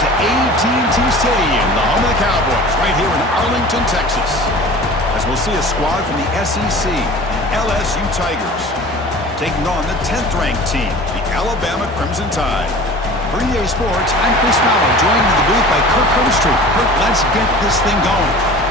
to AT&T Stadium, the home of the Cowboys, right here in Arlington, Texas. As we'll see a squad from the SEC, LSU Tigers, taking on the 10th-ranked team, the Alabama Crimson Tide. For EA Sports, I'm Chris Fowler, joined in the booth by Kirk Herbstreit. Kirk, let's get this thing going.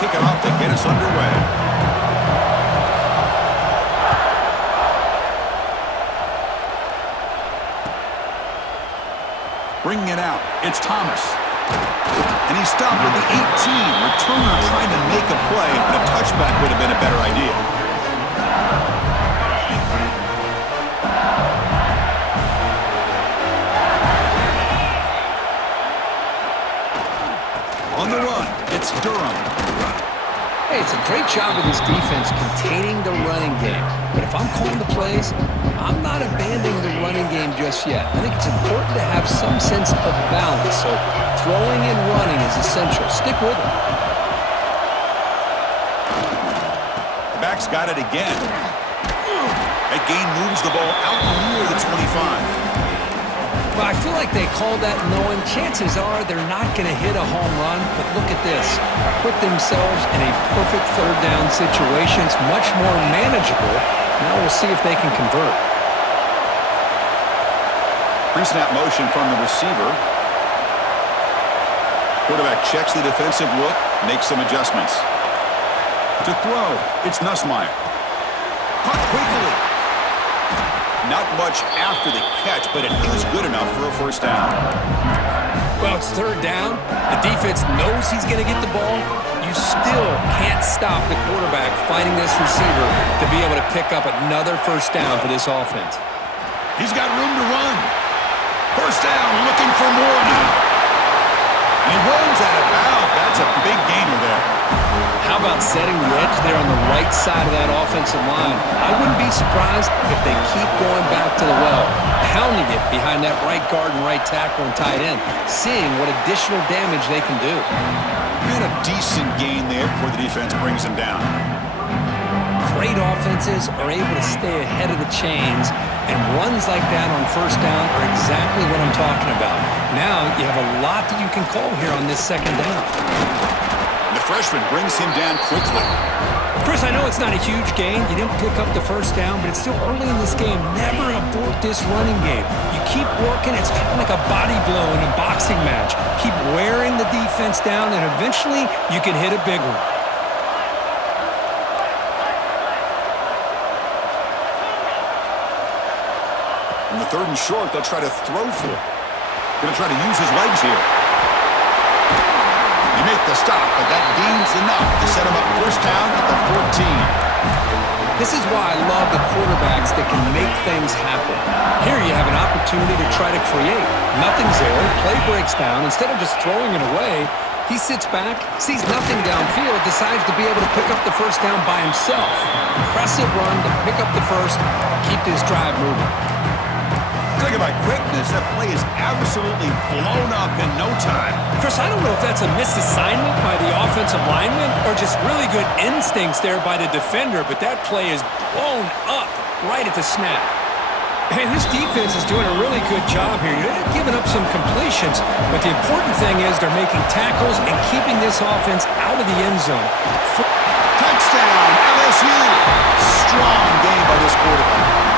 Kick it off to get us underway. Bringing it out, it's Thomas. And he stopped at the 18. Returner trying to make a play, but a touchback would have been a better idea. On the run, it's Durham. Hey, it's a great job of this defense containing the running game. But if I'm calling the plays, I'm not abandoning the running game just yet. I think it's important to have some sense of balance. So throwing and running is essential. Stick with it. The back's got it again. That gain moves the ball out near the 25. Well, I feel like they called that knowing chances are they're not going to hit a home run, but look at this. Put themselves in a perfect third down situation. It's much more manageable. Now we'll see if they can convert. Pre-snap motion from the receiver. Quarterback checks the defensive look, makes some adjustments. To throw, it's Nussmeier. Caught quickly. Not much after the catch, but it is good enough for a first down. Well, it's third down. The defense knows he's going to get the ball. You still can't stop the quarterback fighting this receiver to be able to pick up another first down for this offense. He's got room to run. First down, looking for more now. And he runs out of bounds. That's a big gainer there. How about setting the edge there on the right side of that offensive line? I wouldn't be surprised if they keep going back to the well, pounding it behind that right guard and right tackle and tight end, seeing what additional damage they can do. Got a decent gain there before the defense brings him down. Great offenses are able to stay ahead of the chains, and runs like that on first down are exactly what I'm talking about. Now you have a lot that you can call here on this second down. The freshman brings him down quickly. Chris, I know it's not a huge gain. You didn't pick up the first down, but it's still early in this game. Never abort this running game. You keep working. It's kind of like a body blow in a boxing match. Keep wearing the defense down, and eventually you can hit a big one. On the third and short, they'll try to throw for it. Going to try to use his legs here. You make the stop, but that gains enough to set him up first down at the 14. This is why I love the quarterbacks that can make things happen. Here you have an opportunity to try to create. Nothing's there. Play breaks down. Instead of just throwing it away, he sits back, sees nothing downfield, decides to be able to pick up the first down by himself. Impressive run to pick up the first, keep this drive moving. Talking about quickness, that play is absolutely blown up in no time. Chris, I don't know if that's a misassignment by the offensive lineman or just really good instincts there by the defender, but that play is blown up right at the snap. Hey, this defense is doing a really good job here. They're giving up some completions, but the important thing is they're making tackles and keeping this offense out of the end zone. Touchdown, LSU. Strong game by this quarterback.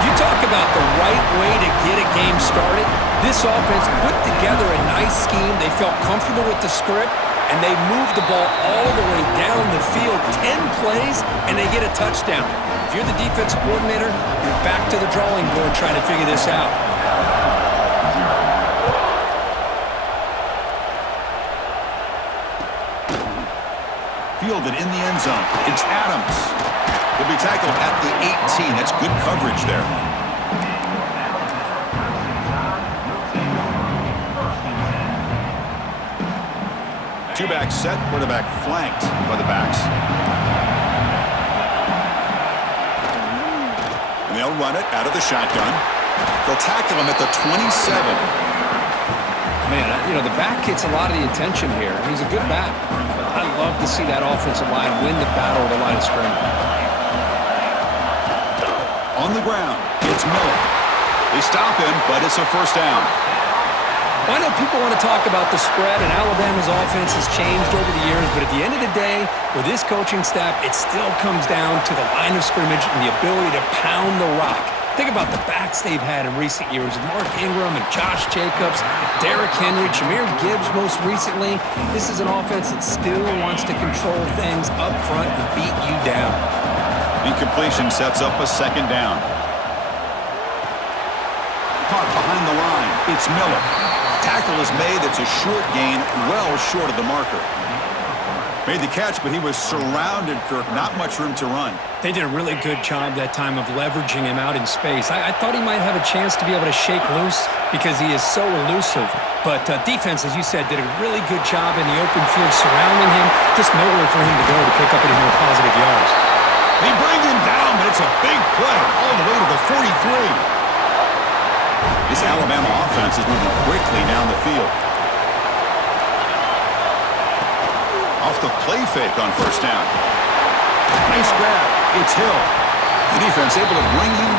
You talk about the right way to get a game started. This offense put together a nice scheme. They felt comfortable with the script, and they move the ball all the way down the field, 10 plays, and they get a touchdown. If you're the defensive coordinator, you're back to the drawing board trying to figure this out. Fielded in the end zone. It's Adams. He'll be tackled at the 18. That's good coverage there. Two-back set, quarterback flanked by the backs. And they'll run it out of the shotgun. They'll tackle him at the 27. Man, the back gets a lot of the attention here. He's a good back. But I love to see that offensive line win the battle of the line of scrimmage. On the ground, it's Miller. They stop him, but it's a first down. I know people want to talk about the spread, and Alabama's offense has changed over the years, but at the end of the day, with this coaching staff, it still comes down to the line of scrimmage and the ability to pound the rock. Think about the backs they've had in recent years, Mark Ingram and Josh Jacobs, Derrick Henry, Jahmyr Gibbs most recently. This is an offense that still wants to control things up front and beat you down. Incompletion sets up a second down. Caught behind the line. It's Miller. Tackle is made. It's a short gain, well short of the marker. Made the catch, but he was surrounded, Kirk. Not much room to run. They did a really good job that time of leveraging him out in space. I thought he might have a chance to be able to shake loose because he is so elusive. But defense, as you said, did a really good job in the open field surrounding him. Just nowhere for him to go to pick up any more positive yards. They bring him down, but it's a big play all the way to the 43. This Alabama offense is moving quickly down the field. Off the play fake on first down. Nice grab. It's Hill. The defense able to bring him down.